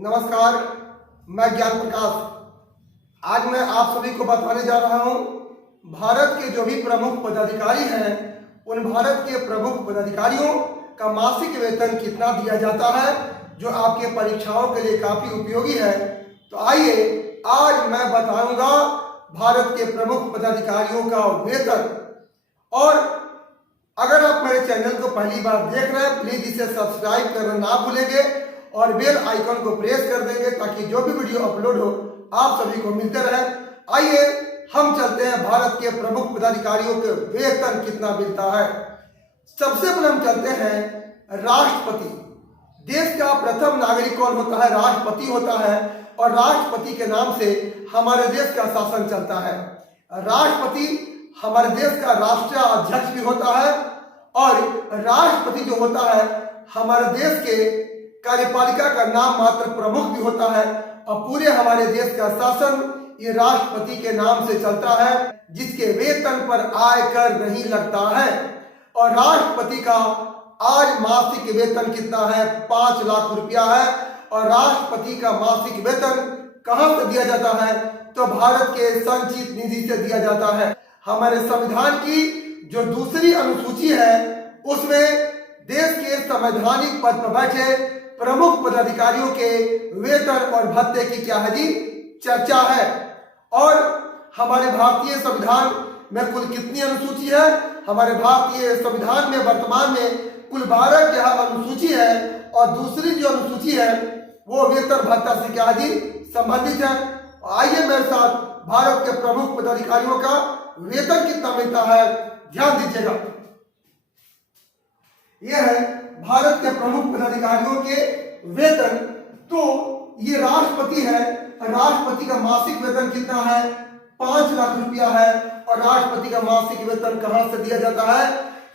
नमस्कार, मैं ज्ञान प्रकाश। आज मैं आप सभी को बताने जा रहा हूं भारत के जो भी प्रमुख पदाधिकारी हैं उन भारत के प्रमुख पदाधिकारियों का मासिक वेतन कितना दिया जाता है, जो आपके परीक्षाओं के लिए काफी उपयोगी है। तो आइए आज मैं बताऊंगा भारत के प्रमुख पदाधिकारियों का वेतन। और अगर आप मेरे चैनल को पहली बार देख रहे हैं, प्लीज इसे सब्सक्राइब करना ना भूलेंगे और बेल आइकन को प्रेस कर देंगे ताकि जो भी वीडियो अपलोड हो आप सभी को मिलते रहे। आइए हम चलते हैं भारत के प्रमुख पदाधिकारियों के वेतन कितना मिलता है। सबसे पहले हम चलते हैं राष्ट्रपति। देश का प्रथम नागरिक कौन होता है? राष्ट्रपति होता है। और राष्ट्रपति के नाम से हमारे देश का शासन चलता है। राष्ट्रपति हमारे देश का राष्ट्रीय अध्यक्ष भी होता है और राष्ट्रपति जो होता है हमारे देश के कार्यपालिका का नाम मात्र प्रमुख भी होता है। और पूरे हमारे देश का शासन ये राष्ट्रपति के नाम से चलता है, जिसके वेतन पर आयकर नहीं लगता है। और राष्ट्रपति का आज मासिक वेतन कितना है? 5 लाख रुपया है। और राष्ट्रपति का मासिक वेतन कहां से दिया जाता है? तो भारत के संचित निधि से दिया जाता है। हमारे संविधान की जो दूसरी अनुसूची है उसमें देश के संवैधानिक पद पर बैठे प्रमुख पदाधिकारियों के वेतन और भत्ते की क्या है जी? चर्चा है। और हमारे भारतीय संविधान में कुल कितनी अनुसूची है? हमारे भारतीय संविधान में वर्तमान में कुल 12 क्या अनुसूची है। और दूसरी जो अनुसूची है वो वेतन भत्ता से क्या है जी? संबंधित है। आइए मेरे साथ भारत के प्रमुख पदाधिकारियों का वेतन कितना मिलता है ध्यान दीजिएगा। यह है भारत के प्रमुख पदाधिकारियों के वेतन। तो ये राष्ट्रपति है। राष्ट्रपति का मासिक वेतन कितना है? 5 लाख रुपया है। और राष्ट्रपति का मासिक वेतन कहां से दिया जाता है?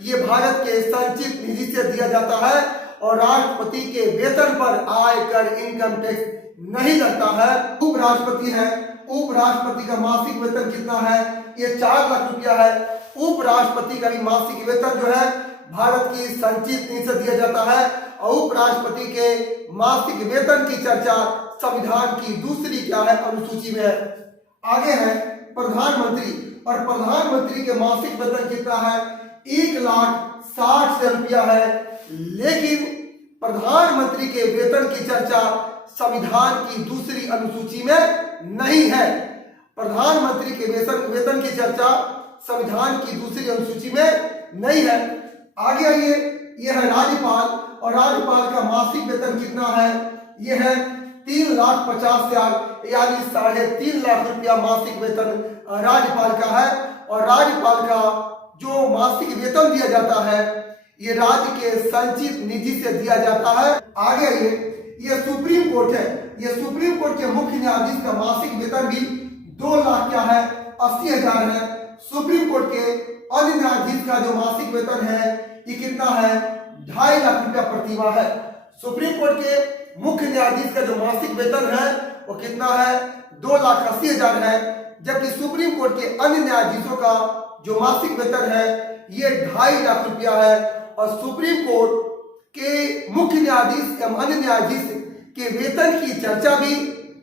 ये भारत के संचित निधि से दिया जाता है। और राष्ट्रपति के वेतन पर आयकर इनकम टैक्स नहीं लगता है। उपराष्ट्रपति है। उपराष्ट्रपति का मासिक वेतन कितना है? ये 4 लाख रुपया है। उपराष्ट्रपति का भी मासिक वेतन जो है भारत की संचित निधि से दिया जाता है। और उपराष्ट्रपति के मासिक वेतन की चर्चा संविधान की दूसरी क्या है? अनुसूची में है। आगे है प्रधानमंत्री। और प्रधानमंत्री के मासिक वेतन कितना है? 1,60,000 रुपया है। लेकिन प्रधानमंत्री के वेतन की चर्चा संविधान की दूसरी अनुसूची में नहीं है। प्रधानमंत्री के वेतन की चर्चा संविधान की दूसरी अनुसूची में नहीं है। आगे आइए, यह है राज्यपाल। और राज्यपाल का मासिक वेतन कितना है? यह है 3,50,000 यानी 3.5 लाख रुपया मासिक वेतन राज्यपाल का है। और राज्यपाल का जो मासिक वेतन दिया जाता है ये राज्य के संचित निधि से दिया जाता है। आगे ये सुप्रीम कोर्ट है। ये सुप्रीम कोर्ट के मुख्य न्यायाधीश का मासिक वेतन भी 2 लाख क्या है? 80,000 है। सुप्रीम कोर्ट के अन्य न्यायाधीश का जो मासिक वेतन है ये कितना है? 2.5 लाख रुपया प्रतिमाह है। सुप्रीम कोर्ट के मुख्य न्यायाधीश का जो मासिक वेतन है वो कितना है? 2,80,000 है। जबकि सुप्रीम कोर्ट के अन्य न्यायाधीशों का जो मासिक वेतन है ये 2.5 लाख रुपया है। और सुप्रीम कोर्ट के मुख्य न्यायाधीश एवं अन्य न्यायाधीश के वेतन की चर्चा भी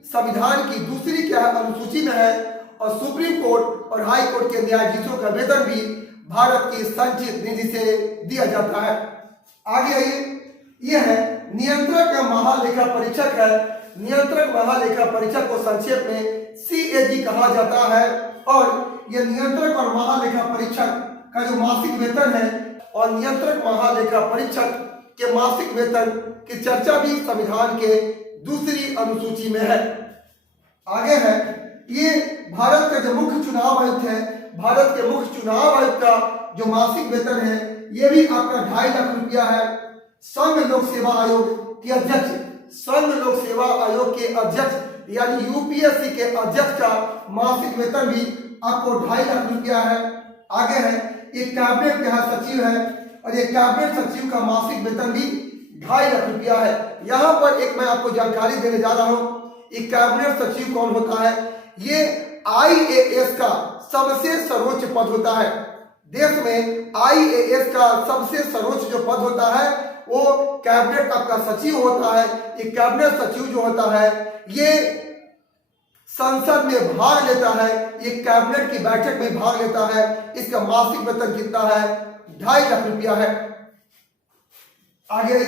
संविधान की दूसरी क्या है? अनुसूची में है। और सुप्रीम कोर्ट और हाई कोर्ट के न्यायाधीशों का वेतन भी भारत की संचित निधि से दिया जाता है। आगे आइए, यह है नियंत्रक एवं महालेखा परीक्षक है। नियंत्रक महालेखा परीक्षक को संक्षेप में CAG कहा जाता है। और यह नियंत्रक और महालेखा परीक्षक का जो मासिक वेतन है और नियंत्रक महालेखा परीक्षक के मासिक वेतन की चर्चा भी संविधान के दूसरी अनुसूची में है। आगे है, ये भारत का जो मुख्य चुनाव आयुक्त है, भारत के मुख्य चुनाव आयुक्त का जो मासिक वेतन है ये भी आपका 2.5 लाख रुपया है। संघ लोक सेवा आयोग के अध्यक्ष, संघ लोक सेवा आयोग के अध्यक्ष यानी UPSC के अध्यक्ष का मासिक वेतन भी आपको 2.5 लाख रुपया है। आगे है, एक कैबिनेट के सचिव है। और ये कैबिनेट सचिव का मासिक वेतन भी 2.5 लाख रुपया है। यहाँ पर एक मैं आपको जानकारी देने जा रहा हूँ, एक कैबिनेट सचिव कौन होता है? ये IAS का सबसे सर्वोच्च पद होता है। देश में IAS का सबसे सर्वोच्च जो पद होता है वो कैबिनेट आपका सचिव होता है। ये कैबिनेट सचिव जो होता है ये संसद में भाग लेता है, ये कैबिनेट की बैठक में भाग लेता है। इसका मासिक वेतन कितना है? 2.5 लाख रुपया है। आगे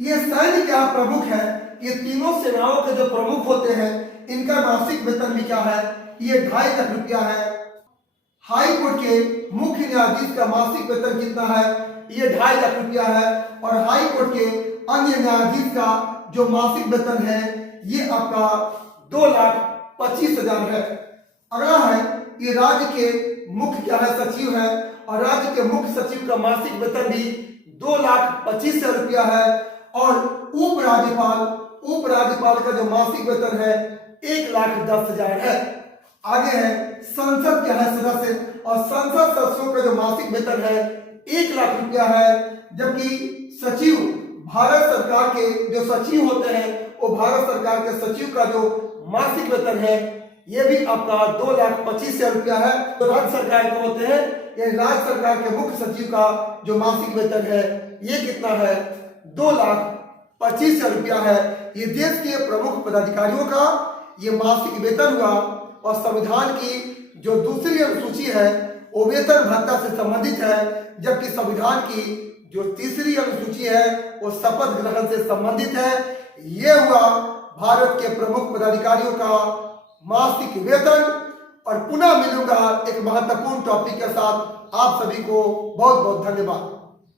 ये सैनिक क्या प्रमुख है, ये तीनों सेनाओं के जो प्रमुख होते हैं इनका मासिक वेतन भी क्या है? ये 2.5 लाख रुपया है। हाई कोर्ट के मुख्य न्यायाधीश का मासिक वेतन कितना है? ये 2.5 लाख रुपया है। और हाई कोर्ट के अन्य न्यायाधीश का जो मासिक वेतन है ये आपका 2,25,000 है। अगला है ये राज्य के मुख्य क्या है? सचिव है। और राज्य के मुख्य सचिव का मासिक वेतन भी 2,25,000 रुपया है। और उपराज्यपाल का जो मासिक वेतन है 1,10,000 है। आगे है संसद क्या है? सदस्य। और संसद सदस्यों का जो मासिक वेतन है 1 लाख रुपया है। जबकि सचिव, भारत सरकार के जो सचिव होते हैं वो भारत सरकार के सचिव का जो मासिक वेतन है ये भी आपका 2,25,000 रुपया है। तो राज्य सरकार के होते हैं, ये राज्य सरकार के मुख्य सचिव का जो मासिक वेतन है ये कितना है? 2,25,000 रुपया है। ये देश के प्रमुख पदाधिकारियों का ये मासिक वेतन हुआ। और संविधान की जो दूसरी अनुसूची है वो वेतन भत्ता से संबंधित है, जबकि संविधान की जो तीसरी अनुसूची है वो शपथ ग्रहण से संबंधित है। ये हुआ भारत के प्रमुख पदाधिकारियों का मासिक वेतन। और पुनः मिलूंगा एक महत्वपूर्ण टॉपिक के साथ। आप सभी को बहुत बहुत धन्यवाद।